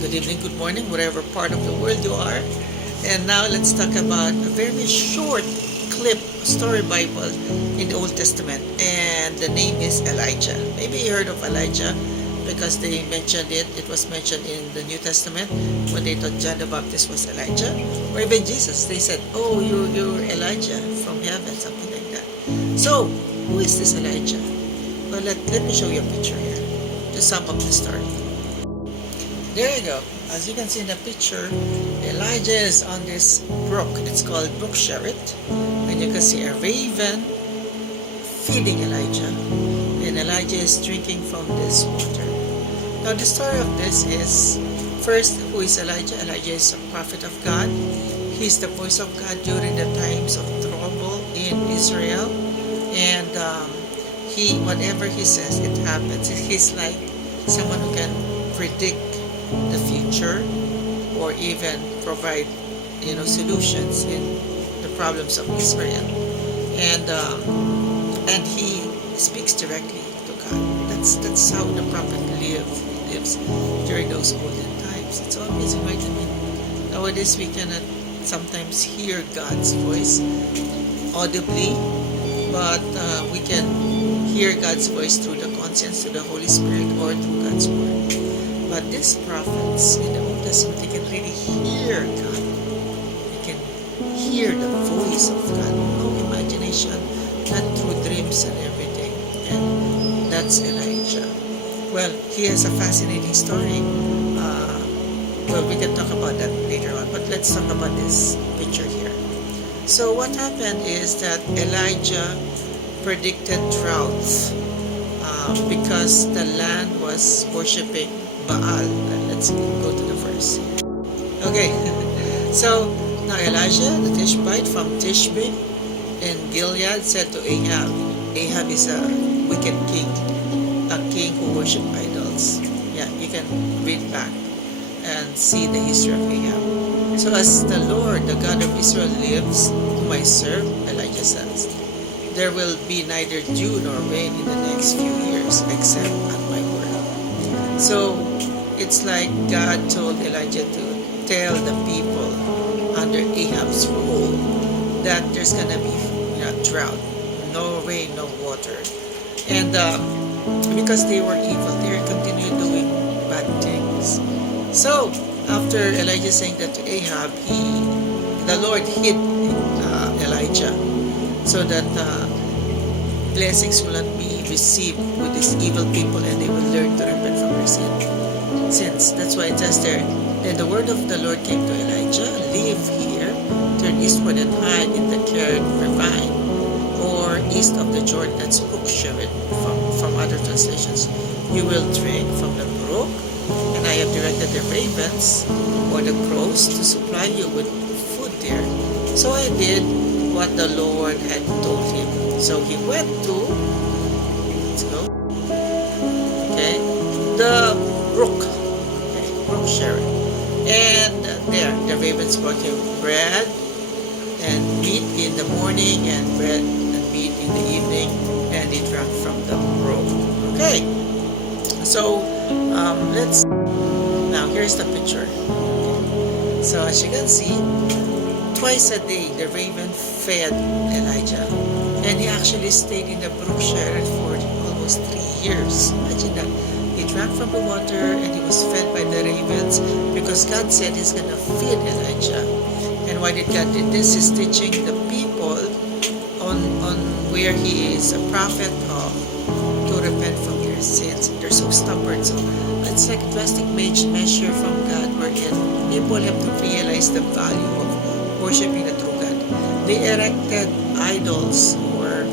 good evening, good morning, whatever part of the world you are. And now let's talk about a very short clip, story Bible in the Old Testament. And the name is Elijah. Maybe you heard of Elijah because they mentioned it. It was mentioned in the New Testament when they thought John the Baptist was Elijah. Or even Jesus, they said, oh, you're Elijah from heaven, something like that. So, who is this Elijah? Well, let me show you a picture here to sum up the story. There you go. As you can see in the picture, Elijah is on this brook. It's called Brook Cherith. And you can see a raven feeding Elijah. And Elijah is drinking from this water. Now the story of this is, first, who is Elijah? Elijah is a prophet of God. He's the voice of God during the times of trouble in Israel. And whatever he says, it happens. He's like someone who can predict the future or even provide solutions in the problems of Israel, and he speaks directly to God. That's how the prophet lives during those olden times. It's so amazing, right? I mean, nowadays we cannot sometimes hear God's voice audibly, but we can hear God's voice through the conscience, through the Holy Spirit, or through God's word. But these prophets in the Old Testament, they can really hear God. They can hear the voice of God. No imagination, not through dreams and everything. And that's Elijah. Well, he has a fascinating story. Well, we can talk about that later on. But let's talk about this picture here. So what happened is that Elijah predicted droughts because the land was worshiping Baal. Let's go to the verse. Okay, so now Elijah the Tishbite from Tishbe in Gilead said to Ahab. Ahab is a wicked king, a king who worshipped idols. Yeah, you can read back and see the history of Ahab. So as the Lord, the God of Israel lives, whom I serve, Elijah says, there will be neither dew nor rain in the next few years except at my word. So it's like God told Elijah to tell the people under Ahab's rule that there's going to be drought, no rain, no water. And because they were evil, they continued doing bad things. So after Elijah saying that to Ahab, the Lord hid Elijah so that blessings will not be received with these evil people and they will learn to repent from their sins. That's why it says there, then the word of the Lord came to Elijah, live here, turn eastward and hide in the Kerith ravine, or east of the Jordan. That's Brook Cherith from other translations. You will drink from the brook, and I have directed the ravens or the crows to supply you with food there. So I did what the Lord had told him. So he went to, let's go, okay, the brook, Brook Cherith. And there, the ravens brought him bread and meat in the morning and bread and meat in the evening, and he drank from the brook. Okay, so now here's the picture. So as you can see, twice a day the raven fed Elijah, and he actually stayed in the Brook Cherith for almost 3 years. Imagine that. He drank from the water and he was fed by the ravens because God said he's going to feed Elijah. And why did God do this? He's teaching the people on where he is a prophet of to repent from their sins. They're so stubborn. So it's like a drastic measure from God wherein people have to realize the value of worshiping the true God. They erected idols or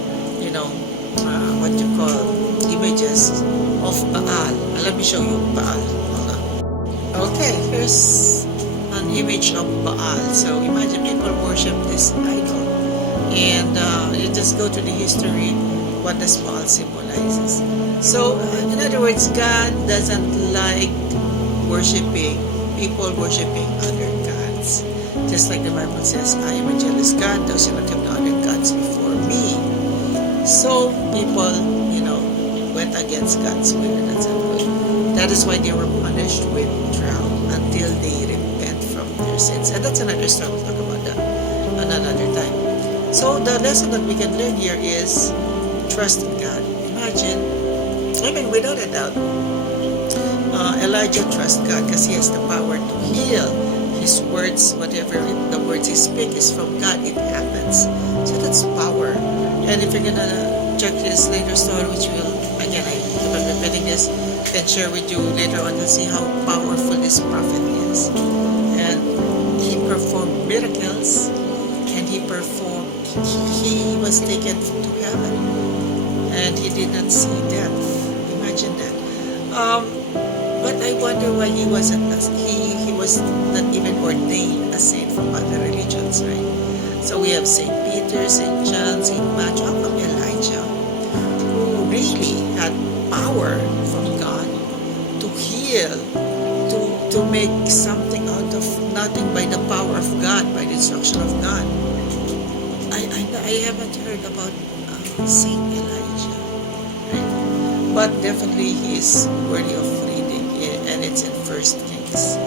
what you call images of Baal. Let me show you Baal. Hold on. Okay, here's an image of Baal. So imagine people worship this idol, and you just go to the history. What does Baal symbolizes? So in other words, God doesn't like people worshiping other gods. Just like the Bible says, I am a jealous God, thou shalt not have no other gods before me. So people, went against God's will, and that's not good. That is why they were punished with drought. And sins. And that's another story. We'll talk about that another time. So the lesson that we can learn here is trust in God. Imagine, without a doubt, Elijah trusts God because he has the power to heal. His words, whatever the words he speaks is from God, it happens. So that's power. And if you're gonna check his later story, which will, again, I keep on repeating this, and share with you later on, you'll see how powerful this prophet is. And he performed miracles, and he was taken to heaven, and he did not see death. Imagine that. But I wonder why he wasn't he was not even ordained a saint from other religions, right? So we have Saint Peter, Saint John, Saint Matthew. How come Elijah, who really had power from God to heal, to make something out of nothing by the power of God, by the instruction of God? I haven't heard about Saint Elijah, right? But definitely he is worthy of reading, and it's in First Kings.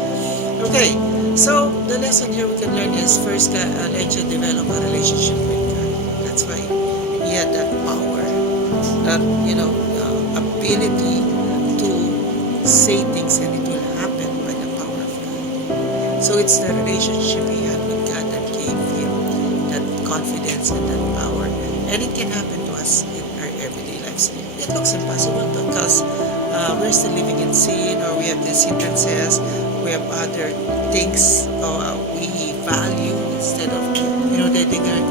Okay, so the lesson here we can learn is first, Elijah developed a relationship with God. That's why he had that power, that ability to say things and it will happen by the power of God. So it's the relationship he had with God that gave him that confidence and that power, and it can happen to us in our everyday lives. It looks impossible because we're still living in sin, or we have these hindrances, we have other things we value instead of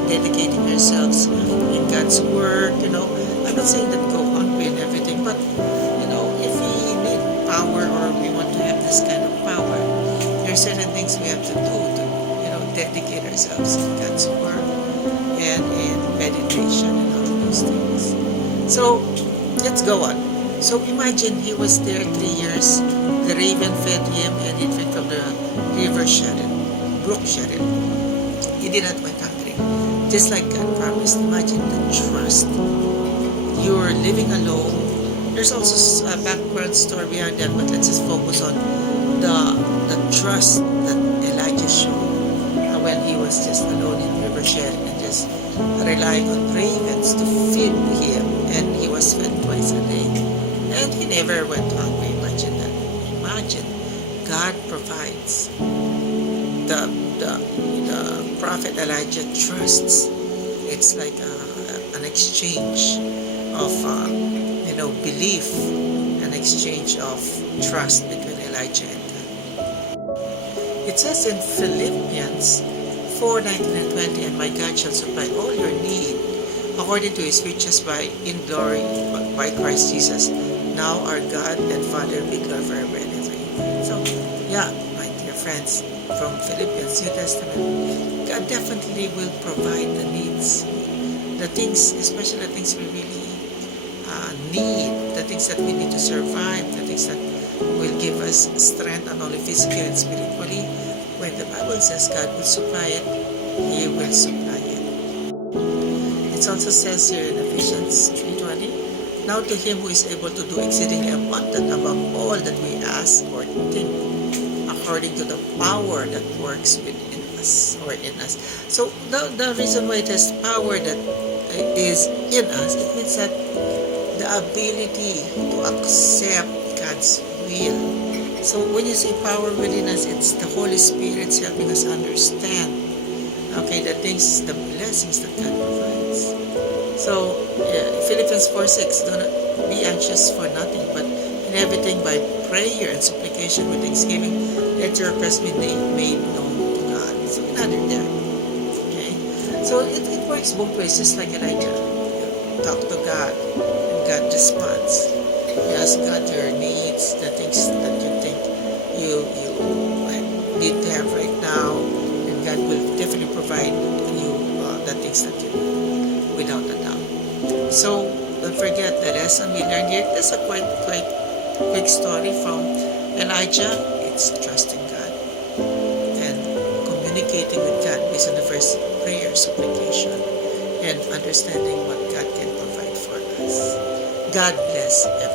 dedicating ourselves in God's word. I'm not saying that go hungry and everything, but if we need power or we want to have this kind of power, there are certain things we have to do to dedicate ourselves in God's word and in meditation and all those things. So let's go on. So imagine he was there 3 years. The raven fed him and he drank from the river brook Sharon. He did not went hungry. Just like God promised. Imagine the trust. You're living alone. There's also a background story behind that, but let's just focus on the trust that Elijah showed when he was just alone in River Sharon and just relying on ravens to feed him, and he was fed twice a day. And he never went hungry. Imagine that. Imagine God provides. The prophet Elijah trusts. It's like an exchange of belief, an exchange of trust between Elijah and God. It says in Philippians 4:19 and 20, and my God shall supply all your need according to his riches in glory by Christ Jesus. Now our God and Father be glorified forever and ever. So, yeah, my dear friends, from Philippians, New Testament, God definitely will provide the needs, the things, especially the things we really need, the things that we need to survive, the things that will give us strength, not only physically and spiritually. When the Bible says God will supply it, He will supply it. It also says here in Ephesians 3:20, now to Him who is able to do exceedingly abundant above all that we ask or think, according to the power that works within us or in us. So the reason why it has power that is in us, it means that the ability to accept God's will. So when you say power within us, it's the Holy Spirit helping us understand, the things, the blessings that God provides. So Philippians 4:6, do not be anxious for nothing, but in everything by prayer and supplication with thanksgiving, let your requests be made known to God. So another there. Okay? So it works both ways, just like Elijah. You talk to God, and God responds. You ask God your needs, the things that you think you need to have right now, and God will definitely provide you the things that you need without a doubt. So don't forget the lesson we learned here. This is a quite quick story from Elijah. It's trusting God and communicating with God based on the first prayer, supplication, and understanding what God can provide for us. God bless everyone.